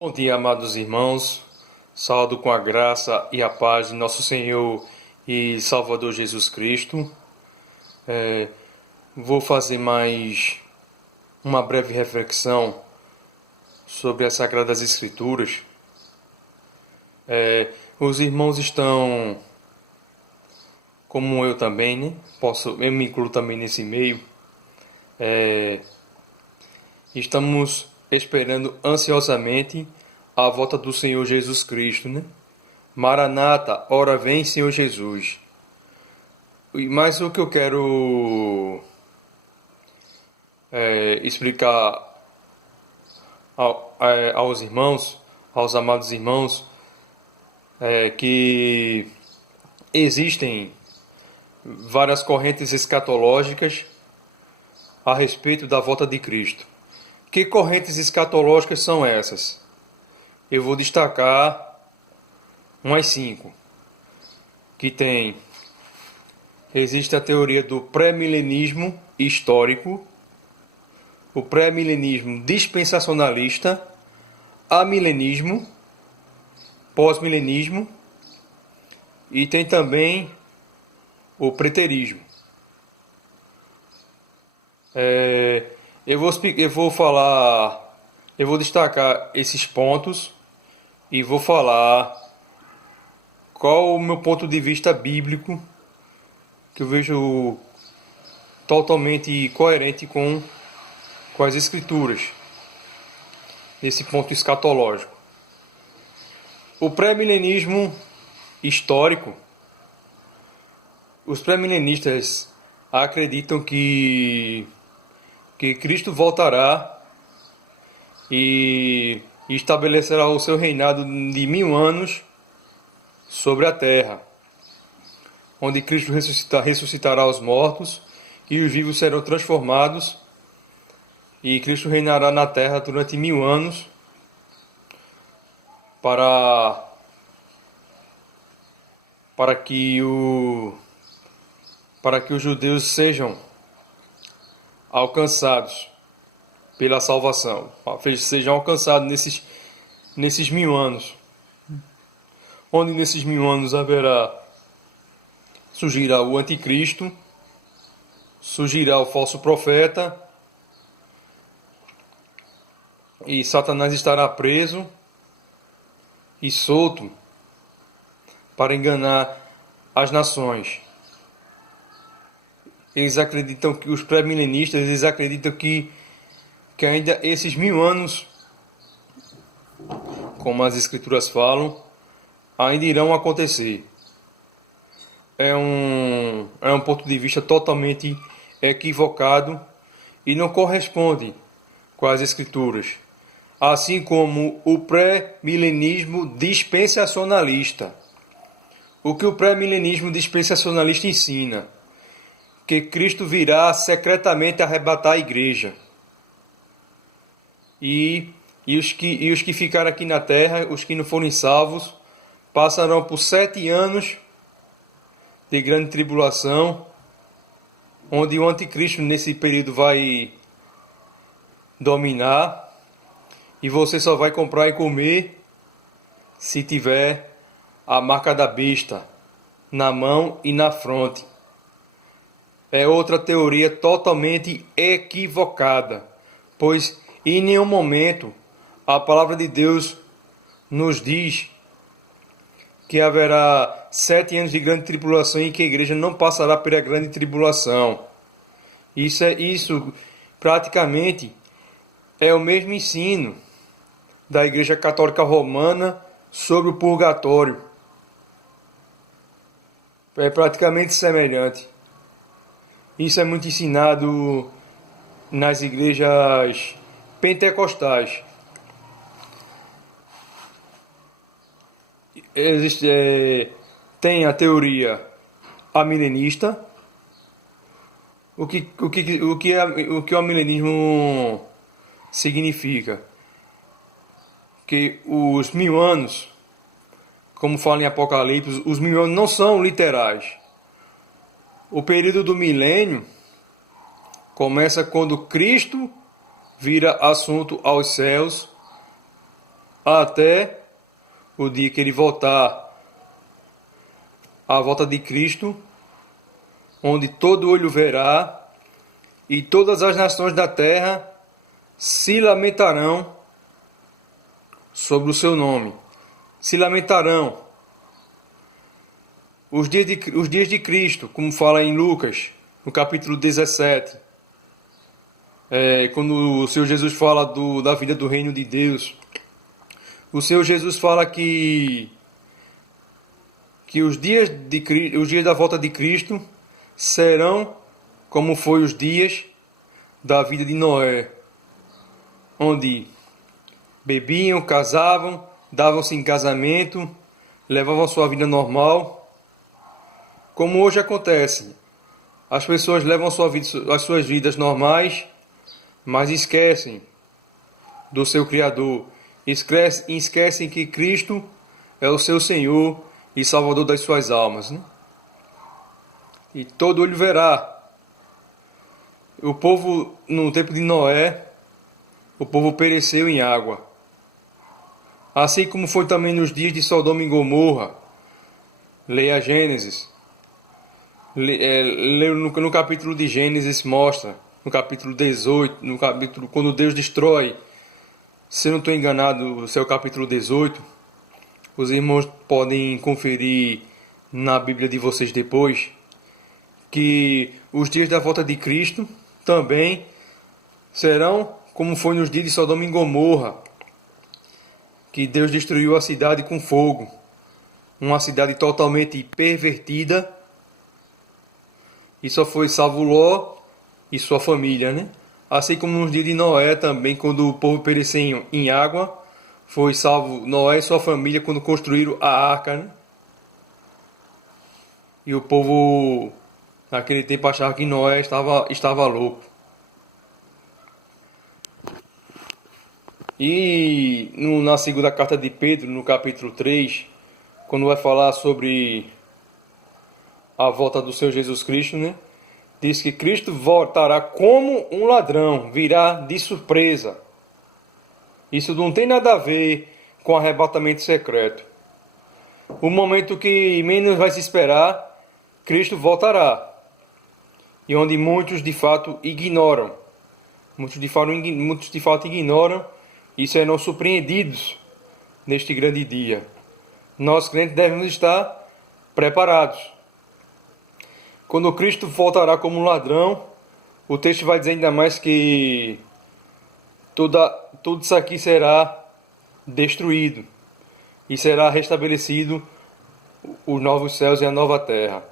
Bom dia, amados irmãos. Saúdo com a graça e a paz de nosso Senhor e Salvador Jesus Cristo. Vou fazer mais uma breve reflexão sobre as Sagradas Escrituras. Os irmãos estão, como eu também, né? Eu me incluo também nesse meio. Estamos esperando ansiosamente a volta do Senhor Jesus Cristo, né? Maranata, ora vem, Senhor Jesus. Mas o que eu quero explicar aos irmãos, aos amados irmãos, é que existem várias correntes escatológicas a respeito da volta de Cristo. Que correntes escatológicas são essas? Eu vou destacar umas 5. Existe a teoria do pré-milenismo histórico, o pré-milenismo dispensacionalista, amilenismo, pós-milenismo e tem também o preterismo. Eu vou destacar esses pontos e vou falar qual o meu ponto de vista bíblico, que eu vejo totalmente coerente com as Escrituras, nesse ponto escatológico. O pré-milenismo histórico, os pré-milenistas acreditam que Cristo voltará e estabelecerá o seu reinado de 1000 anos sobre a terra, onde Cristo ressuscitará os mortos e os vivos serão transformados, e Cristo reinará na terra durante 1000 anos para que os judeus sejam alcançados pela salvação, sejam alcançados nesses 1000 anos, onde nesses 1000 anos surgirá o anticristo, surgirá o falso profeta, e Satanás estará preso e solto para enganar as nações. Eles acreditam que os pré-milenistas acreditam que ainda esses 1000 anos, como as escrituras falam, ainda irão acontecer. É um ponto de vista totalmente equivocado e não corresponde com as escrituras, assim como o pré-milenismo dispensacionalista. O que o pré-milenismo dispensacionalista ensina? Que Cristo virá secretamente arrebatar a igreja. E os que ficarem aqui na terra, os que não forem salvos, passarão por 7 anos de grande tribulação, onde o anticristo nesse período vai dominar, e você só vai comprar e comer se tiver a marca da besta na mão e na fronte. É outra teoria totalmente equivocada, pois em nenhum momento a palavra de Deus nos diz que haverá 7 anos de grande tribulação e que a igreja não passará pela grande tribulação. Isso praticamente é o mesmo ensino da Igreja Católica Romana sobre o purgatório. É praticamente semelhante. Isso é muito ensinado nas igrejas pentecostais. Tem a teoria amilenista. O que o amilenismo significa? Que os 1000 anos, como fala em Apocalipse, os 1000 anos não são literais. O período do milênio começa quando Cristo vira assunto aos céus, até o dia que ele voltar, a volta de Cristo, onde todo olho verá e todas as nações da terra se lamentarão sobre o seu nome. Se lamentarão. Os dias de Cristo, como fala em Lucas, no capítulo 17, quando o Senhor Jesus fala da vida do reino de Deus, o Senhor Jesus fala que os dias da volta de Cristo serão como foi os dias da vida de Noé, onde bebiam, casavam, davam-se em casamento, levavam sua vida normal, como hoje acontece. As pessoas levam as suas vidas normais, mas esquecem do seu Criador, esquecem que Cristo é o seu Senhor e Salvador das suas almas, né? E todo olho verá. O povo, no tempo de Noé, o povo pereceu em água. Assim como foi também nos dias de Sodoma e Gomorra. Leia Gênesis. No capítulo de Gênesis mostra, no capítulo 18, no capítulo quando Deus destrói, se eu não estou enganado, esse é o capítulo 18. Os irmãos podem conferir na Bíblia de vocês depois, que os dias da volta de Cristo também serão como foi nos dias de Sodoma e Gomorra, que Deus destruiu a cidade com fogo, uma cidade totalmente pervertida, e só foi salvo Ló e sua família, né? Assim como nos dias de Noé também, quando o povo pereceu em água, foi salvo Noé e sua família quando construíram a arca, né? E o povo naquele tempo achava que Noé estava louco. E na segunda carta de Pedro, no capítulo 3, quando vai falar sobre a volta do Senhor Jesus Cristo, né? Diz que Cristo voltará como um ladrão, virá de surpresa. Isso não tem nada a ver com arrebatamento secreto. O momento que menos vai se esperar, Cristo voltará. E onde muitos de fato ignoram. Muitos de fato ignoram e serão surpreendidos neste grande dia. Nós crentes devemos estar preparados. Quando Cristo voltará como um ladrão, o texto vai dizer ainda mais que tudo isso aqui será destruído e será restabelecido os novos céus e a nova terra,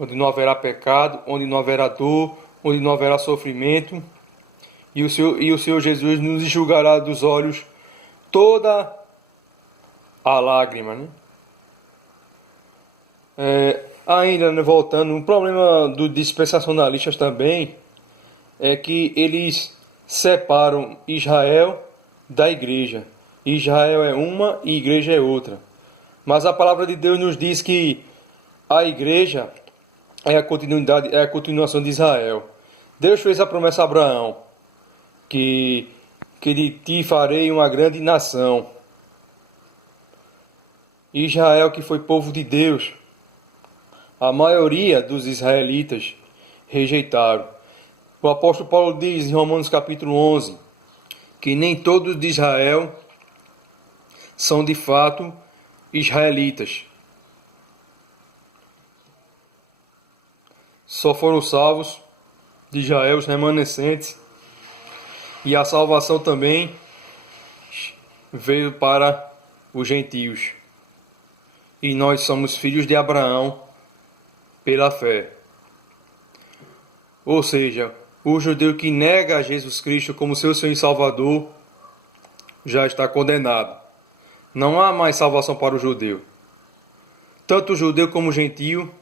onde não haverá pecado, onde não haverá dor, onde não haverá sofrimento, e o Senhor Jesus nos enxugará dos olhos toda a lágrima, né? Ainda, né, voltando, um problema dos dispensacionalistas também é que eles separam Israel da igreja. Israel é uma e igreja é outra. Mas a palavra de Deus nos diz que a igreja é a continuação de Israel. Deus fez a promessa a Abraão que de ti farei uma grande nação. Israel, que foi povo de Deus, a maioria dos israelitas rejeitaram. O apóstolo Paulo diz em Romanos capítulo 11 que nem todos de Israel são de fato israelitas. Só foram salvos de Israel os remanescentes, e a salvação também veio para os gentios. E nós somos filhos de Abraão pela fé. Ou seja, o judeu que nega a Jesus Cristo como seu Senhor e Salvador já está condenado. Não há mais salvação para o judeu. Tanto o judeu como o gentio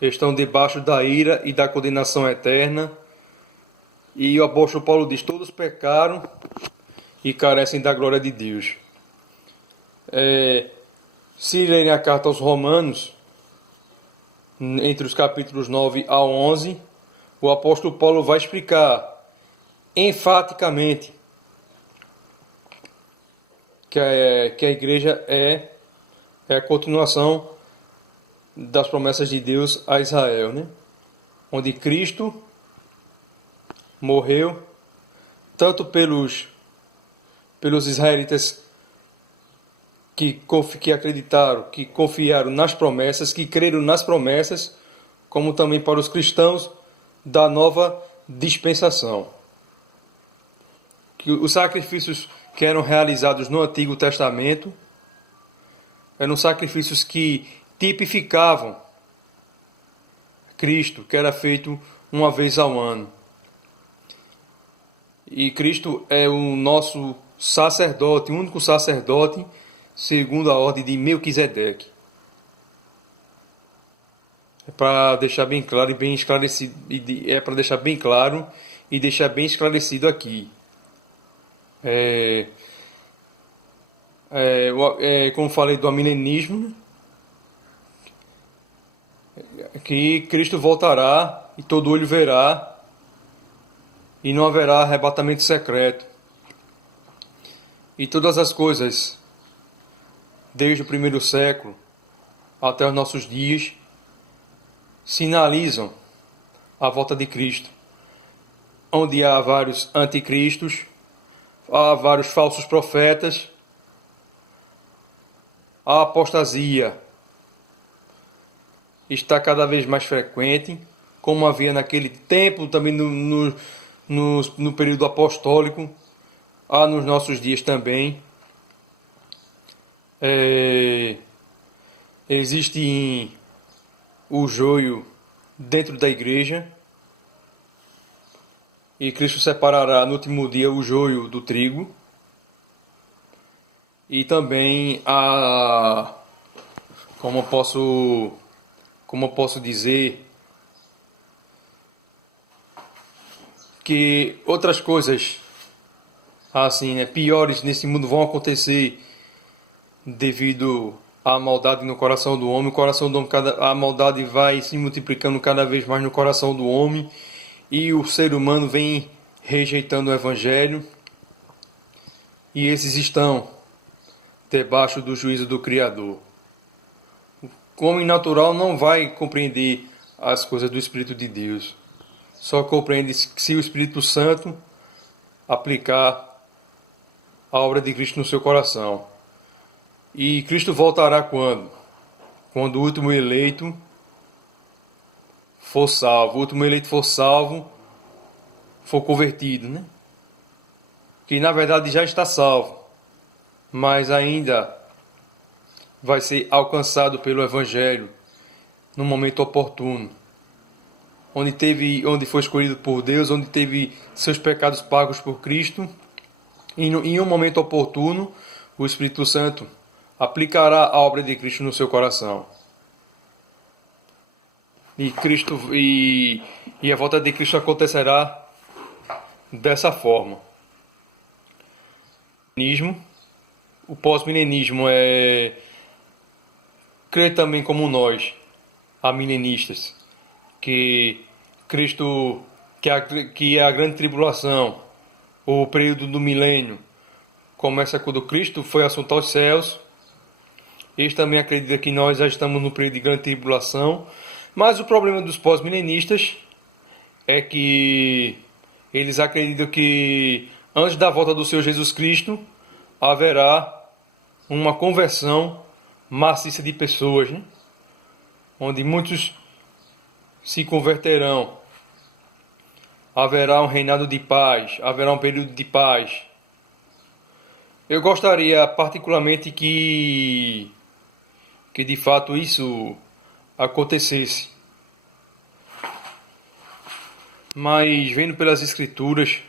estão debaixo da ira e da condenação eterna. E o apóstolo Paulo diz: todos pecaram e carecem da glória de Deus. Se lerem a carta aos Romanos, entre os capítulos 9 a 11, o apóstolo Paulo vai explicar enfaticamente que a igreja é a continuação das promessas de Deus a Israel, né? Onde Cristo morreu tanto pelos israelitas que acreditaram, que confiaram nas promessas, que creram nas promessas, como também para os cristãos da nova dispensação. Que os sacrifícios que eram realizados no Antigo Testamento eram sacrifícios que tipificavam Cristo, que era feito uma vez ao ano. E Cristo é o nosso sacerdote, o único sacerdote, segundo a ordem de Melquisedeque. É para deixar bem claro e bem esclarecido, é para deixar bem claro e deixar bem esclarecido aqui. Como falei do amilenismo, que Cristo voltará e todo olho verá e não haverá arrebatamento secreto. E todas as coisas, desde o primeiro século até os nossos dias, sinalizam a volta de Cristo, onde há vários anticristos, há vários falsos profetas, a apostasia está cada vez mais frequente, como havia naquele tempo, também no período apostólico, há nos nossos dias também. Existe o joio dentro da igreja, e Cristo separará no último dia o joio do trigo. E também como eu posso dizer, que outras coisas assim, né, piores nesse mundo vão acontecer devido à maldade no coração do homem. O coração do homem, a maldade vai se multiplicando cada vez mais no coração do homem, e o ser humano vem rejeitando o Evangelho, e esses estão debaixo do juízo do Criador. O homem natural não vai compreender as coisas do Espírito de Deus. Só compreende se o Espírito Santo aplicar a obra de Cristo no seu coração. E Cristo voltará quando? Quando o último eleito for salvo. O último eleito for salvo, for convertido, né? Que na verdade já está salvo, mas ainda vai ser alcançado pelo Evangelho no momento oportuno, onde foi escolhido por Deus, onde teve seus pecados pagos por Cristo, e em um momento oportuno o Espírito Santo aplicará a obra de Cristo no seu coração. E a volta de Cristo acontecerá dessa forma. O pós-milenismo crê também como nós, amilenistas, que Cristo, que a grande tribulação, o período do milênio, começa quando Cristo foi assunto aos céus. Eles também acreditam que nós já estamos no período de grande tribulação, mas o problema dos pós-milenistas é que eles acreditam que antes da volta do Senhor Jesus Cristo haverá uma conversão maciça de pessoas, né? Onde muitos se converterão. Haverá um reinado de paz, haverá um período de paz. Eu gostaria particularmente que de fato isso acontecesse. Mas vendo pelas Escrituras,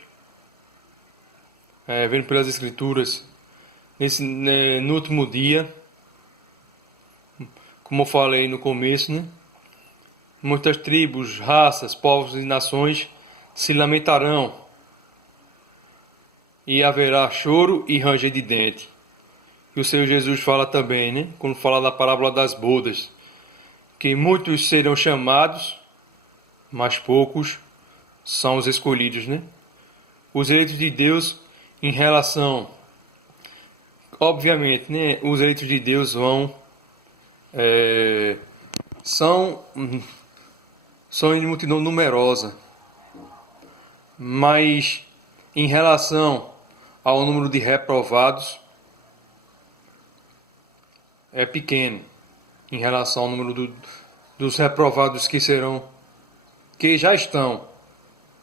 no último dia, como eu falei no começo, né? Muitas tribos, raças, povos e nações se lamentarão, e haverá choro e ranger de dente. E o Senhor Jesus fala também, né? Quando fala da parábola das bodas, que muitos serão chamados, mas poucos são os escolhidos, né? Os eleitos de Deus, em relação obviamente, né, os eleitos de Deus é, são, são em multidão numerosa, mas em relação ao número de reprovados, é pequeno em relação ao número dos reprovados que já estão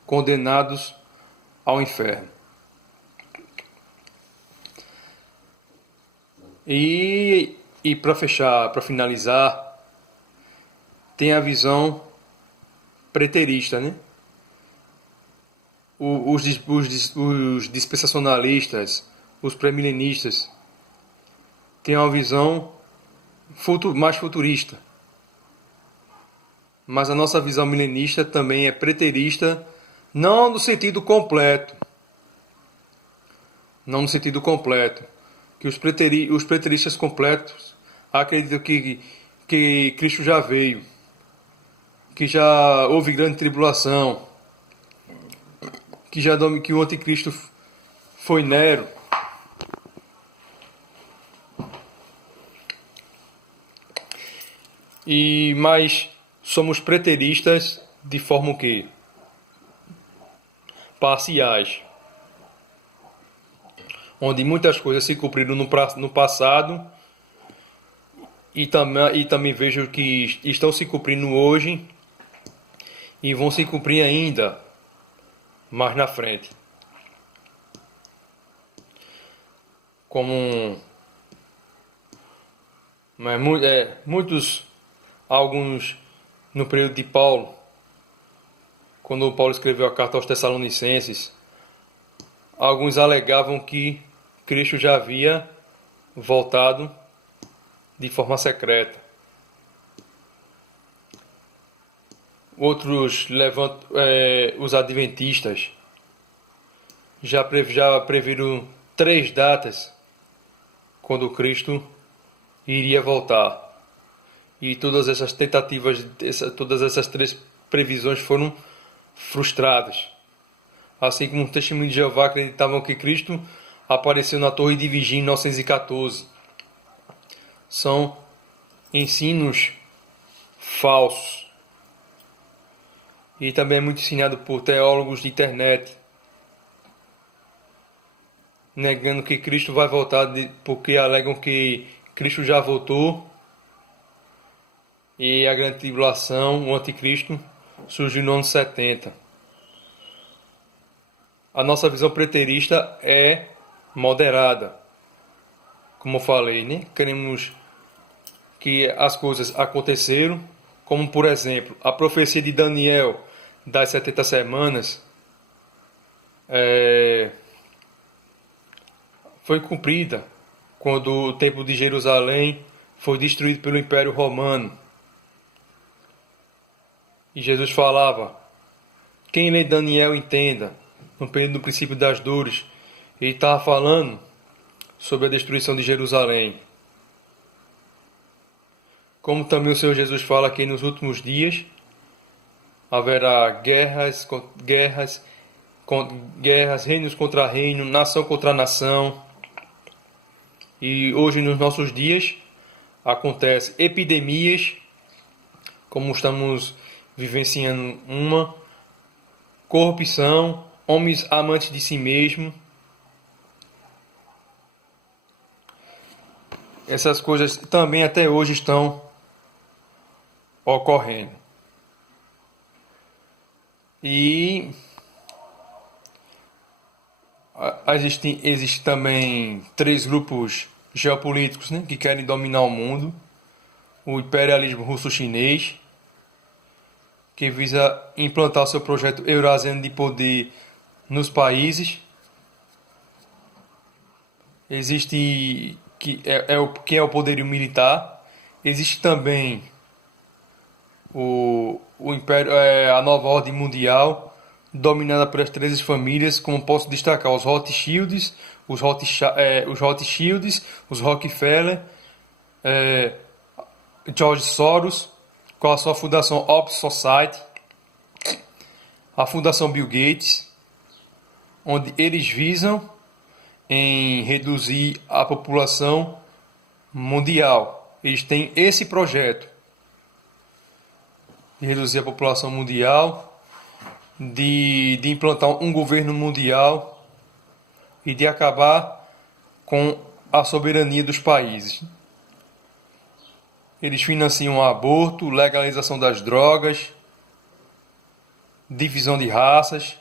condenados ao inferno. E para fechar, para finalizar, tem a visão preterista, né? Os dispensacionalistas, os premilenistas, têm uma visão mais futurista. Mas a nossa visão milenista também é preterista, não no sentido completo. Não no sentido completo. Que os preteristas completos acreditam que Cristo já veio, que já houve grande tribulação, que o anticristo foi Nero. Mas somos preteristas de forma o quê? Parciais. Onde muitas coisas se cumpriram no passado e também vejo que estão se cumprindo hoje e vão se cumprir ainda mais na frente. Alguns no período de Paulo, quando Paulo escreveu a carta aos Tessalonicenses, alguns alegavam que Cristo já havia voltado de forma secreta. Outros os adventistas já previram 3 datas quando Cristo iria voltar. E todas essas tentativas, todas essas 3 previsões foram frustradas. Assim como o Testemunho de Jeová acreditavam que Cristo apareceu na Torre de Vigia em 1914. São ensinos falsos. E também é muito ensinado por teólogos de internet, negando que Cristo vai voltar porque alegam que Cristo já voltou e a grande tribulação, o anticristo, surgiu no ano 70. A nossa visão preterista é moderada. Como eu falei, né? Queremos que as coisas aconteceram, como por exemplo, a profecia de Daniel das 70 semanas foi cumprida quando o templo de Jerusalém foi destruído pelo Império Romano. E Jesus falava: quem lê Daniel entenda, no período do princípio das dores. Ele estava falando sobre a destruição de Jerusalém. Como também o Senhor Jesus fala que nos últimos dias haverá guerras, reinos contra reino, nação contra nação. E hoje nos nossos dias acontecem epidemias, como estamos vivenciando uma, corrupção, homens amantes de si mesmo. Essas coisas também até hoje estão ocorrendo. E existe também 3 grupos geopolíticos, né, que querem dominar o mundo. O imperialismo russo-chinês, que visa implantar seu projeto eurasiano de poder nos países. Existe que é o poderio militar. Existe também o império, a nova ordem mundial, dominada pelas 13 famílias, como posso destacar os Rothschilds, os Rockefeller, George Soros, com a sua fundação Open Society, a fundação Bill Gates, onde eles visam em reduzir a população mundial. Eles têm esse projeto de reduzir a população mundial, de implantar um governo mundial e de acabar com a soberania dos países. Eles financiam o aborto, legalização das drogas, divisão de raças,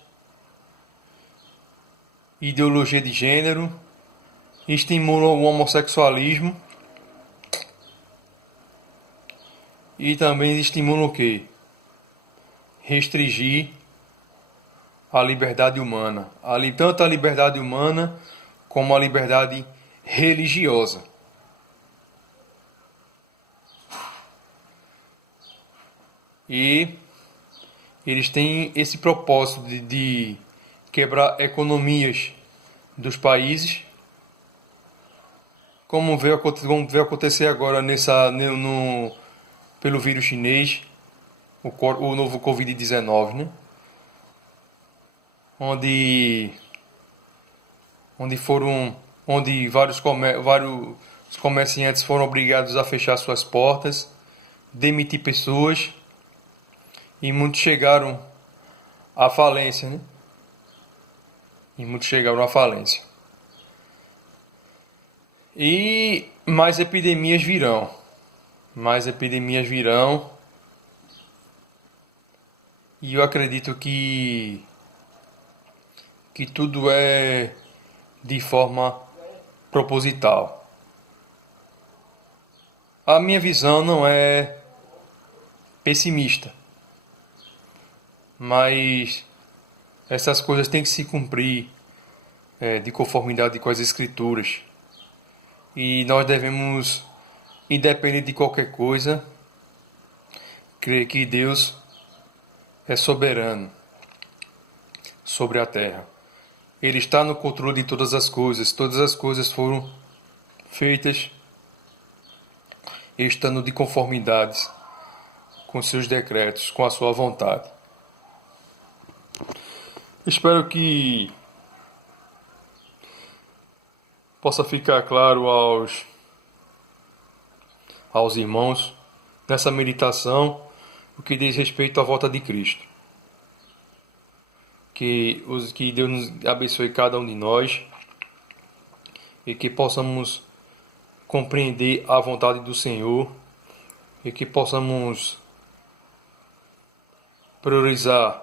ideologia de gênero, estimulam o homossexualismo e também estimulam o quê? Restringir a liberdade humana, tanto a liberdade humana como a liberdade religiosa. E eles têm esse propósito de quebrar economias dos países, como veio acontecer agora pelo vírus chinês, o novo Covid-19, né? Onde vários comerciantes foram obrigados a fechar suas portas, demitir pessoas, e muitos chegaram à falência, né? E mais epidemias virão. E eu acredito que tudo é de forma proposital. A minha visão não é pessimista, mas essas coisas têm que se cumprir de conformidade com as Escrituras. E nós devemos, independente de qualquer coisa, crer que Deus é soberano sobre a terra. Ele está no controle de todas as coisas. Todas as coisas foram feitas estando de conformidades com seus decretos, com a sua vontade. Espero que possa ficar claro aos irmãos nessa meditação o que diz respeito à volta de Cristo. Que Deus nos abençoe cada um de nós e que possamos compreender a vontade do Senhor e que possamos priorizar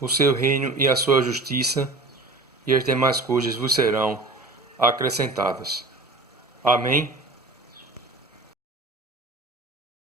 o seu reino e a sua justiça, e as demais coisas vos serão acrescentadas. Amém?